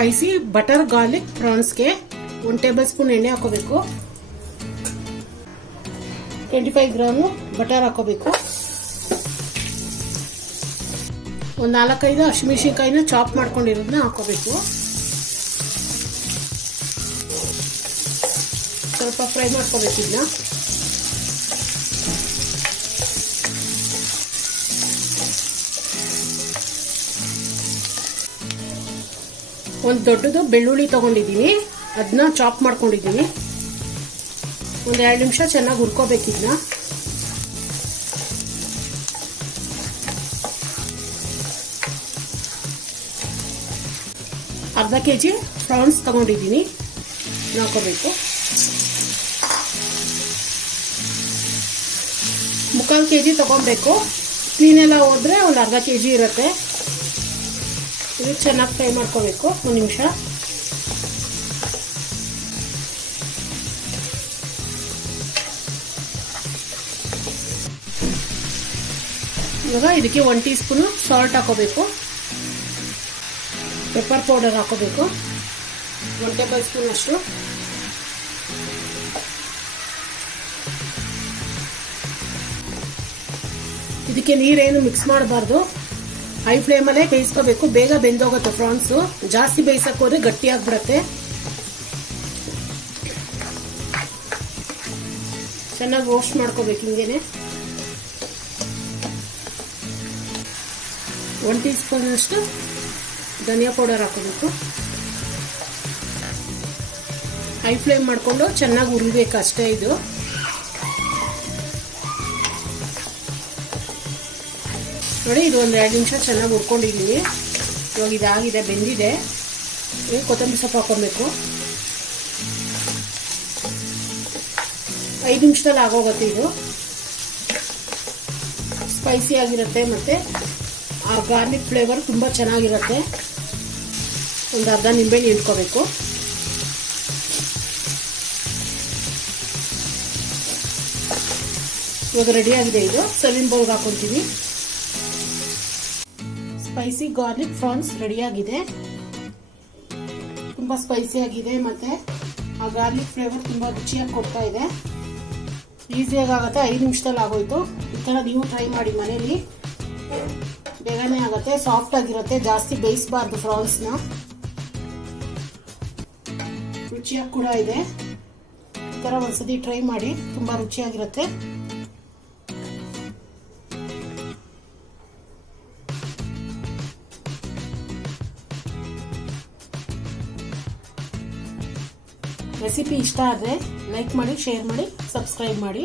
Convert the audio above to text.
Spicy butter garlic ಪ್ರಾನ್ಸ್ಗೆ 1 tablespoon ಎಣ್ಣೆ ಹಾಕೋಬೇಕು. 25 ಗ್ರಾಮ್ ಬಟರ್ ಹಾಕೋಬೇಕು. ಒಂದು 4-5 ಹಸಿಮೆಣಸಿನಕಾಯಿನ ಚಾಪ್ ಮಾಡ್ಕೊಂಡಿರೋದನ್ನ ಹಾಕೋಬೇಕು. ಸ್ವಲ್ಪ ಫ್ರೈ ಮಾಡ್ಕೋಬೇಕು. ಇದನ್ನ ಒಂದು ದೊಡ್ಡದು ಬೆಳ್ಳುಳ್ಳಿ ತಗೊಂಡಿದ್ದೀನಿ, ಅದನ್ನ ಚಾಪ್ ಮಾಡ್ಕೊಂಡಿದ್ದೀನಿ. ಒಂದು 2 ನಿಮಿಷ ಚೆನ್ನಾಗಿ ಹುರ್ಕೋಬೇಕು. ಇದನ್ನ ಅರ್ಧ ಕೆಜಿ ಪ್ರಾನ್ಸ್ ತಗೊಂಡಿದ್ದೀನಿ, ಹಾಕೋಬೇಕು. 3/4 ಕೆಜಿ ತಗೊಬೇಕು. ಕ್ಲೀನ್ ಎಲ್ಲ ಹೋದ್ರೆ ಒಂದು ಅರ್ಧ ಕೆಜಿ ಇರುತ್ತೆ. ಇದು ಚೆನ್ನಾಗಿ ಫ್ರೈ ಮಾಡ್ಕೋಬೇಕು 1 ನಿಮಿಷ. ಇವಾಗ ಇದಕ್ಕೆ 1 ಟೀ ಸ್ಪೂನ್ ಸಾಲ್ಟ್ ಹಾಕೋಬೇಕು. ಪೆಪ್ಪರ್ ಪೌಡರ್ ಹಾಕೋಬೇಕು 1 ಟೇಬಲ್ ಸ್ಪೂನ್ ಅಷ್ಟು. ಇದಕ್ಕೆ ನೀರೇನು ಮಿಕ್ಸ್ ಮಾಡಬಾರ್ದು, ಹೈ ಫ್ಲೇಮಲ್ಲೇ ಬೇಯಿಸ್ಕೋಬೇಕು. ಬೇಗ ಬೆಂದೋಗುತ್ತೆ ಪ್ರಾನ್ಸ್. ಜಾಸ್ತಿ ಬೇಯಿಸಕ್ ಹೋದ್ರೆ ಗಟ್ಟಿ ಆಗ್ಬಿಡತ್ತೆ. ಚೆನ್ನಾಗಿ ರೋಸ್ಟ್ ಮಾಡ್ಕೋಬೇಕು. ಹಿಂಗೇನೆ 1 ಟೀ ಸ್ಪೂನ್ ಅಷ್ಟು ಧನಿಯಾ ಪೌಡರ್ ಹಾಕೋಬೇಕು. ಹೈ ಫ್ಲೇಮ್ ಮಾಡ್ಕೊಂಡು ಚೆನ್ನಾಗಿ ಹುರಿಬೇಕು ಅಷ್ಟೇ. ಇದು ನೋಡಿ, ಇದು ಒಂದು 2 ನಿಮಿಷ ಚೆನ್ನಾಗಿ ಹುರ್ಕೊಂಡಿದ್ದೀನಿ. ಇವಾಗ ಇದಾಗಿದೆ, ಬೆಂದಿದೆ. ಕೊತ್ತಂಬರಿ ಸೊಪ್ಪು ಹಾಕೊಬೇಕು. 5 ನಿಮಿಷದಲ್ಲಿ ಆಗೋಗುತ್ತೆ. ಇದು ಸ್ಪೈಸಿ ಆಗಿರುತ್ತೆ, ಮತ್ತೆ ಆ ಗಾರ್ಲಿಕ್ ಫ್ಲೇವರ್ ತುಂಬ ಚೆನ್ನಾಗಿರುತ್ತೆ. ಒಂದು ಅರ್ಧ ನಿಂಬೆಹಣ್ಣು ಹಿಂಡ್ಕೋಬೇಕು. ಇವಾಗ ರೆಡಿ ಆಗಿದೆ. ಇದು ಸರ್ವಿಂಗ್ ಬೌಲ್ಗೆ ಹಾಕೊಂತೀವಿ. ಸ್ಪೈಸಿ ಗಾರ್ಲಿಕ್ ಪ್ರಾನ್ಸ್ ರೆಡಿ ಆಗಿದೆ. ತುಂಬಾ ಸ್ಪೈಸಿ ಆಗಿದೆ, ಮತ್ತೆ ಆ ಗಾರ್ಲಿಕ್ ಫ್ಲೇವರ್ ತುಂಬಾ ರುಚಿಯಾಗಿ ಕೊಡ್ತಾ ಇದೆ. ಈಸಿಯಾಗಿ ಆಗುತ್ತೆ, 5 ನಿಮಿಷದಲ್ಲಿ ಆಗೋಯ್ತು. ಈ ತರ ನೀವು ಟ್ರೈ ಮಾಡಿ ಮನೇಲಿ, ಬೇಗನೆ ಆಗುತ್ತೆ. ಸಾಫ್ಟ್ ಆಗಿರುತ್ತೆ, ಜಾಸ್ತಿ ಬೇಯಿಸಬಾರ್ದು ಪ್ರಾನ್ಸ್ನ. ರುಚಿಯಾಗಿ ಕೂಡ ಇದೆ. ಈ ತರ ಒಂದ್ಸತಿ ಟ್ರೈ ಮಾಡಿ, ತುಂಬಾ ರುಚಿಯಾಗಿರುತ್ತೆ. ರೆಸಿಪಿ ಇಷ್ಟ ಆದರೆ ಲೈಕ್ ಮಾಡಿ, ಶೇರ್ ಮಾಡಿ, ಸಬ್ಸ್ಕ್ರೈಬ್ ಮಾಡಿ.